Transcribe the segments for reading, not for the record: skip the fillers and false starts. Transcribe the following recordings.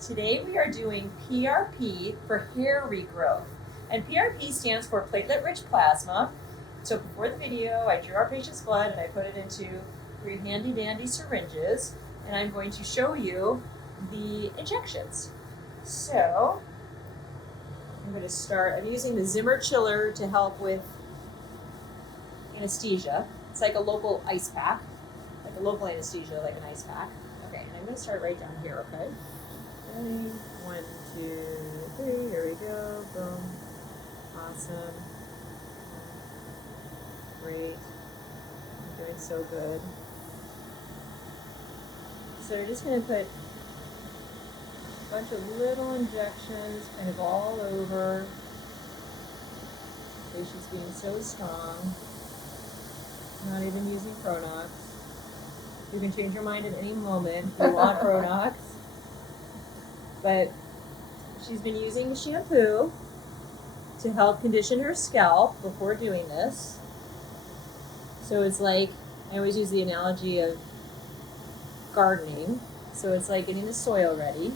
Today we are doing PRP for hair regrowth. And PRP stands for platelet-rich plasma. So before the video, I drew our patient's blood and I put it into 3 handy-dandy syringes. And I'm going to show you the injections. So I'm going to start, I'm using the Zimmer chiller to help with anesthesia. It's like a local ice pack, like a local anesthesia, like an ice pack. Okay, and I'm going to start right down here, okay? Ready? 1, 2, 3, here we go, boom. Awesome. Great. You're doing so good. So we're just going to put a bunch of little injections kind of all over. The patient's being so strong. Not even using Pronox. You can change your mind at any moment if you want Pronox. But she's been using shampoo to help condition her scalp before doing this. So it's like, I always use the analogy of gardening. So it's like getting the soil ready.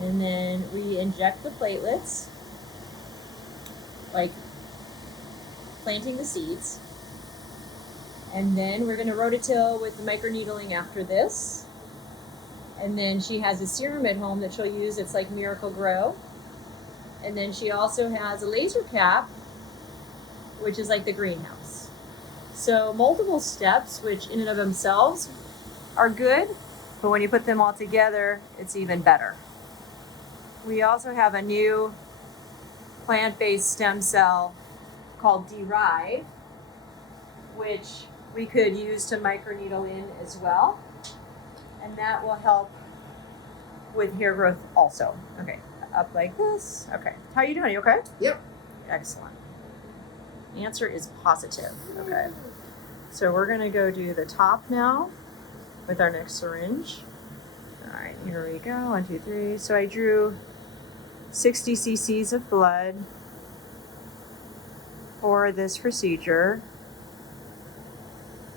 And then we inject the platelets, like planting the seeds. And then we're going to rototill with the microneedling after this. And then she has a serum at home that she'll use. It's like Miracle Grow. And then she also has a laser cap, which is like the greenhouse. So multiple steps, which in and of themselves are good, but when you put them all together, it's even better. We also have a new plant-based stem cell called Derive, which we could use to microneedle in as well. And that will help with hair growth also. Okay, up like this. Okay, how are you doing? You okay? Yep. Excellent. The answer is positive. Okay, so we're gonna go do the top now with our next syringe. All right, here we go. 1, 2, 3. So I drew 60 cc's of blood for this procedure.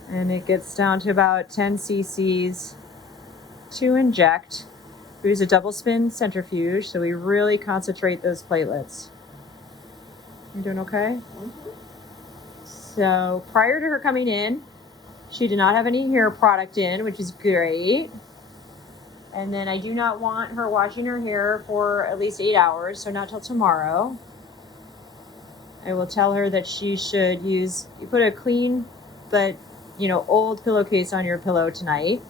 And it gets down to about 10 cc's to inject. We use a double spin centrifuge, so we really concentrate those platelets. You doing okay? Mm-hmm. So prior to her coming in, she did not have any hair product in, which is great. And then I do not want her washing her hair for at least 8 hours, so not till tomorrow. I will tell her that she should use, you put a clean but old pillowcase on your pillow tonight,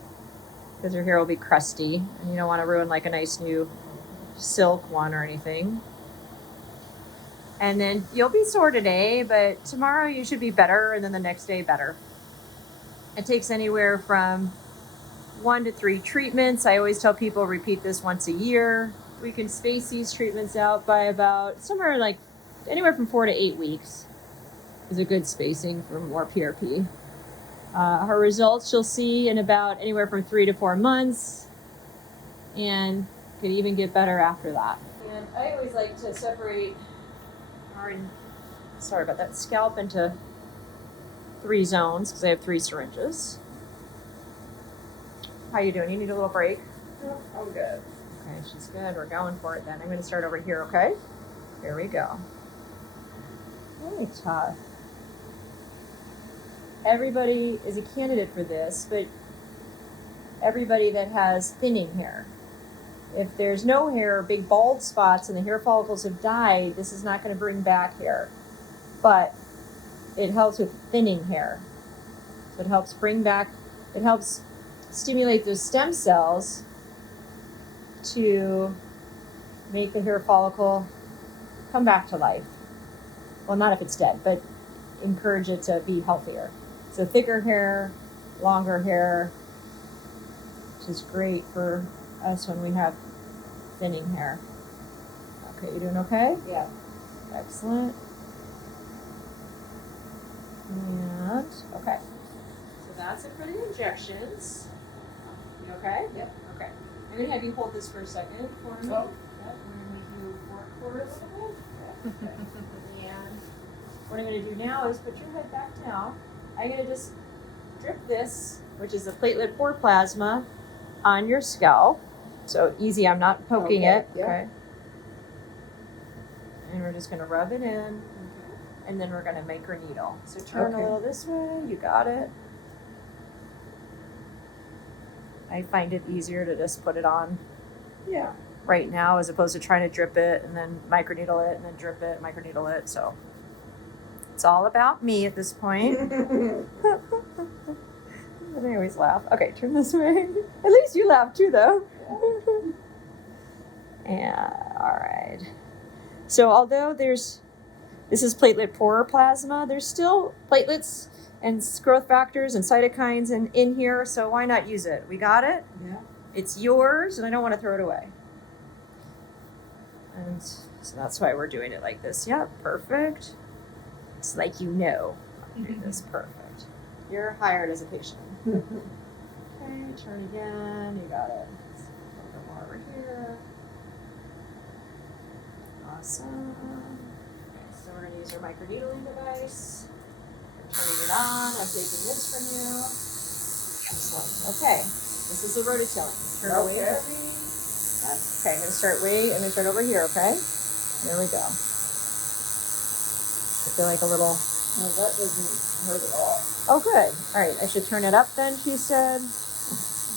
because her hair will be crusty and you don't want to ruin like a nice new silk one or anything. And then you'll be sore today, but tomorrow you should be better, and then the next day better. It takes anywhere from 1 to 3 treatments. I always tell people repeat this once a year. We can space these treatments out by about somewhere like anywhere from 4 to 8 weeks is a good spacing for more PRP. Her results you'll see in about anywhere from 3 to 4 months, and could even get better after that. And I always like to separate our, scalp into 3 zones, because I have 3 syringes. How you doing? You need a little break? Oh, I'm good. Okay, she's good. We're going for it then. I'm going to start over here, okay? Here we go. Very tough. Everybody is a candidate for this, but everybody that has thinning hair. If there's no hair, big bald spots, and the hair follicles have died, this is not going to bring back hair. But it helps with thinning hair. So it helps bring back, it helps stimulate those stem cells to make the hair follicle come back to life. Well, not if it's dead, but encourage it to be healthier. So thicker hair, longer hair, which is great for us when we have thinning hair. Okay, you doing okay? Yeah. Excellent. And, okay. So that's it for the injections. You okay? Yep. Okay. I'm going to have you hold this for a second for me. Oh. Yep. We're going to move forward a little bit. Yep. Okay. And what I'm going to do now is put your head back down. I'm going to just drip this, which is the platelet-poor plasma, on your scalp. So easy, I'm not poking it. Yeah. Okay. And we're just gonna rub it in. And then we're gonna microneedle. So turn a little this way, you got it. I find it easier to just put it on right now as opposed to trying to drip it and then microneedle it and then drip it, microneedle it. So it's all about me at this point. I always laugh. Okay, turn this way. At least you laugh too, though. Yeah, all right. So although this is platelet poor plasma, there's still platelets and growth factors and cytokines in here, so why not use it? We got it? Yeah. It's yours, and I don't want to throw it away. And so that's why we're doing it like this. Yep, perfect. It's like you know. Do this perfect. You're hired as a patient. Okay, turn again. You got it. A little bit more over here. Awesome. Okay, so we're going to use our microneedling device. We're turning it on. I'm taking this from you. Excellent. Okay, this is a rototillin. Turn away from me. Yep. Okay, I'm going to start I'm going to start over here, okay? There we go. I feel like a little... No, that doesn't hurt at all. Oh, good. All right, I should turn it up then, she said.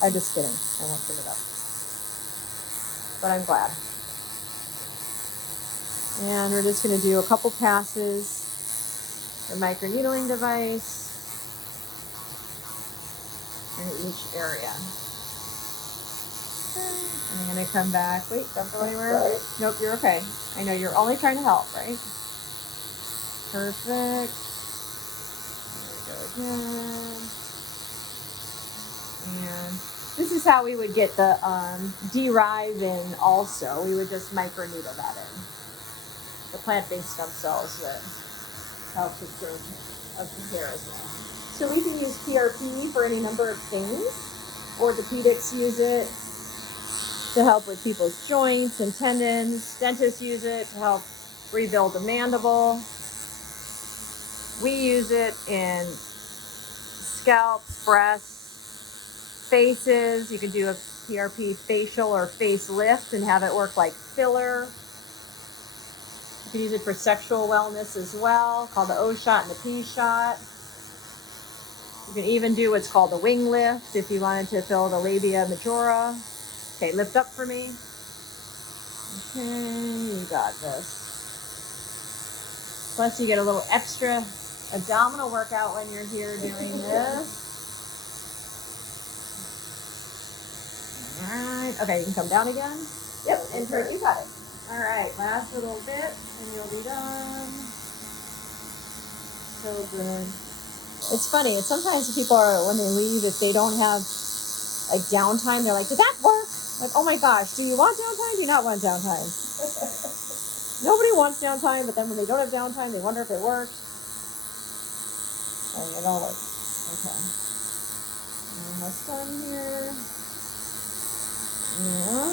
I'm just kidding. I won't turn it up. But I'm glad. And we're just going to do a couple passes. The microneedling device in each area. Okay. And I'm going to come back. Wait, don't go anywhere. Right. Nope, you're okay. I know you're only trying to help, right? Perfect. There we go again. And this is how we would get the derive in also. We would just microneedle that in. The plant-based stem cells that help with growth of the hair as well. So we can use PRP for any number of things. Orthopedics use it to help with people's joints and tendons. Dentists use it to help rebuild the mandible. We use it in scalps, breasts, faces. You can do a PRP facial or facelift and have it work like filler. You can use it for sexual wellness as well, called the O shot and the P shot. You can even do what's called the wing lift if you wanted to fill the labia majora. Okay, lift up for me. Okay, you got this. Plus you get a little extra abdominal workout when you're here doing this. All right, okay, you can come down again. Yep, and turn, you got it. All right, last little bit, and you'll be done. So good. It's funny. It's sometimes people are, when they leave, if they don't have like downtime, they're like, did that work? Like, oh my gosh, do you want downtime? Do you not want downtime? Nobody wants downtime, but then when they don't have downtime, they wonder if it worked. And it all works. Okay. Almost done here. Yeah.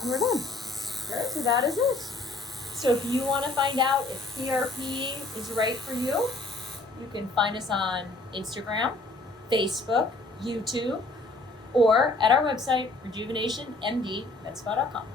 And we're done. Good. So that is it. So if you want to find out if PRP is right for you, you can find us on Instagram, Facebook, YouTube, or at our website, RejuvenationMD.com.